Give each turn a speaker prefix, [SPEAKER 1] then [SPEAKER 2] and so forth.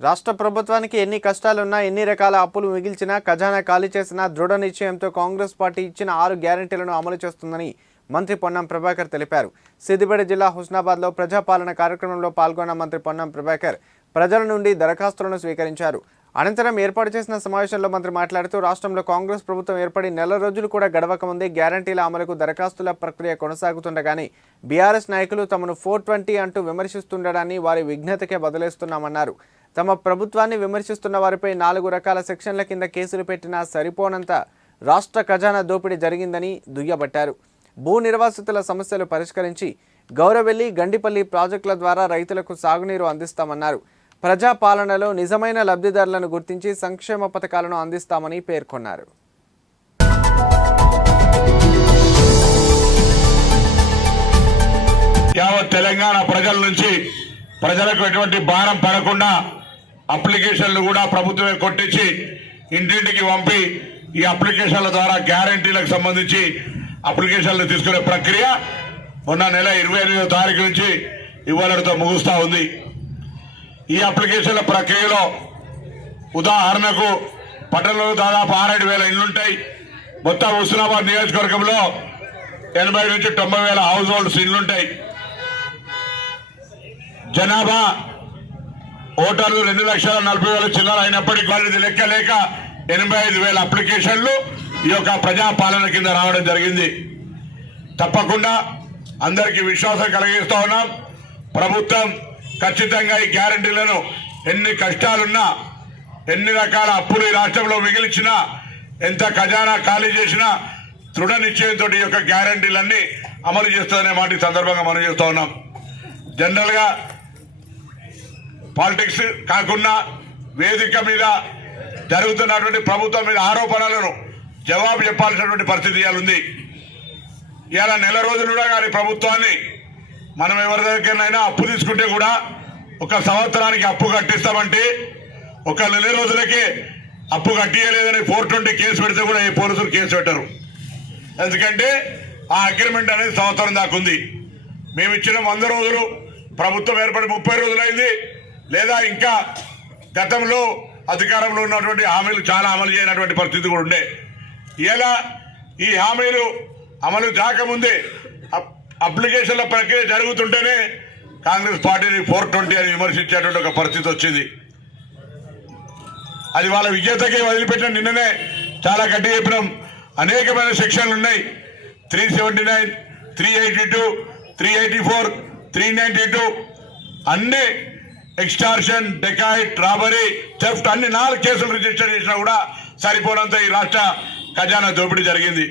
[SPEAKER 1] రాష్ట్ర ప్రభుత్వానికి ఎన్ని కష్టాలున్నా ఎన్ని రకాల అప్పులు మిగిల్చినా ఖజానా ఖాళీ చేసినా దృఢ నిశ్చయంతో కాంగ్రెస్ పార్టీ ఇచ్చిన ఆరు గ్యారెంటీలను అమలు చేస్తుందని మంత్రి పొన్నం ప్రభాకర్ తెలిపారు. సిద్దిపేట జిల్లా హుస్నాబాద్లో ప్రజాపాలన కార్యక్రమంలో పాల్గొన్న మంత్రి పొన్నం ప్రభాకర్ ప్రజల నుండి దరఖాస్తులను స్వీకరించారు. అనంతరం ఏర్పాటు చేసిన సమావేశంలో మంత్రి మాట్లాడుతూ రాష్ట్రంలో కాంగ్రెస్ ప్రభుత్వం ఏర్పడి నెల రోజులు కూడా గడవకముందే గ్యారంటీల అమలుకు దరఖాస్తుల ప్రక్రియ కొనసాగుతుండగానే బీఆర్ఎస్ నాయకులు తమను ఫోర్ ట్వంటీ అంటూ విమర్శిస్తుండడాన్ని వారి విఘ్నతకే బదిలేస్తున్నామన్నారు తమ ప్రభుత్వాన్ని విమర్శిస్తున్న వారిపై నాలుగు రకాల సెక్షన్ల కింద కేసులు పెట్టినా సరిపోనంత రాష్ట్ర ఖజానా దోపిడీ జరిగిందని దుయ్యబట్టారు. భూ నిర్వాసితుల సమస్యలు పరిష్కరించి గౌరవెల్లి గండిపల్లి ప్రాజెక్టుల ద్వారా రైతులకు సాగునీరు అందిస్తామన్నారు. ప్రజాపాలనలో నిజమైన లబ్ధిదారులను గుర్తించి సంక్షేమ పథకాలను అందిస్తామని పేర్కొన్నారు.
[SPEAKER 2] యావత్ తెలంగాణ ప్రజల నుంచి ప్రజలకు ఎటువంటి భారం పడకుండా అప్లికేషన్లు కూడా ప్రభుత్వమే కొట్టించి ఇంటింటికి పంపి ఈ అప్లికేషన్ల ద్వారా గ్యారంటీలకు సంబంధించి అప్లికేషన్లు తీసుకునే ప్రక్రియ మొన్న నెల ఇరవై ఎనిమిదో తారీఖు నుంచి ఇవ్వడంతో ముగుస్తూ ఉంది. ఈ అప్లికేషన్ల ప్రక్రియలో ఉదాహరణకు పట్టణంలో దాదాపు ఆరేడు వేల ఇళ్ళుంటాయి మొత్తం హుస్నాబాద్ నియోజకవర్గంలో ఎనభై నుంచి తొంభై వేల హౌస్ హోల్డ్స్ ఇళ్ళుంటాయి జనాభా ఓటర్లు రెండు లక్షల నలభై వేల చిల్లర అయినప్పటికీ వాళ్ళది లెక్క లేక ఎనభై ఐదు వేల అప్లికేషన్లు ఈ యొక్క ప్రజాపాలన కింద రావడం జరిగింది. తప్పకుండా అందరికీ విశ్వాసం కలిగిస్తా ఉన్నాం. ప్రభుత్వం ఖచ్చితంగా ఈ గ్యారంటీలను ఎన్ని కష్టాలున్నా ఎన్ని రకాల అప్పులు ఈ రాష్ట్రంలో మిగిల్చినా ఎంత ఖజానా ఖాళీ చేసినా దృఢ నిశ్చయంతో ఈ యొక్క గ్యారంటీలన్నీ అమలు చేస్తుందనే మాట ఈ సందర్భంగా మనం చేస్తూ ఉన్నాం. జనరల్గా పాలిటిక్స్ కాకుండా వేదిక మీద జరుగుతున్నటువంటి ప్రభుత్వం మీద ఆరోపణలను జవాబు చెప్పాల్సినటువంటి పరిస్థితి ఇవాళ ఉంది. ఇవాళ నెల రోజులు కూడా కానీ ప్రభుత్వాన్ని మనం ఎవరి దగ్గరనైనా అప్పు తీసుకుంటే కూడా ఒక సంవత్సరానికి అప్పు కట్టిస్తామంటే ఒక నెల రోజులకే అప్పు కట్టియలేదని ఫోర్ ట్వంటీ కేసు పెడితే కూడా ఈ పోలీసులు కేసు పెట్టరు. ఎందుకంటే ఆ అగ్రిమెంట్ అనేది సంవత్సరం దాకా ఉంది. మేము ఇచ్చిన వంద రోజులు ప్రభుత్వం ఏర్పడి ముప్పై రోజులైంది లేదా ఇంకా గతంలో అధికారంలో ఉన్నటువంటి హామీలు చాలా అమలు చేయనటువంటి పరిస్థితి కూడా ఉండే. ఇలా ఈ హామీలు అమలు కాకముందే అప్- అప్లికేషన్ల ప్రక్రియ జరుగుతుంటేనే కాంగ్రెస్ పార్టీని ఫోర్ ట్వంటీ అని విమర్శించేటువంటి ఒక పరిస్థితి వచ్చింది. అది వాళ్ళ విజేతకే వదిలిపెట్టిన నిన్ననే చాలా గట్టి చెప్పినాం. అనేకమైన సెక్షన్లు ఉన్నాయి. Three seventy nine three eighty two three eighty four three ninety two. అన్ని ఎక్స్టార్షన్ డెకాయిట్ రాబరీ థెఫ్ట్ అన్ని నాలుగు కేసులు రిజిస్టర్ చేసినా కూడా సరిపోనంత ఈ రాష్ట్ర ఖజానా దోపిడీ జరిగింది.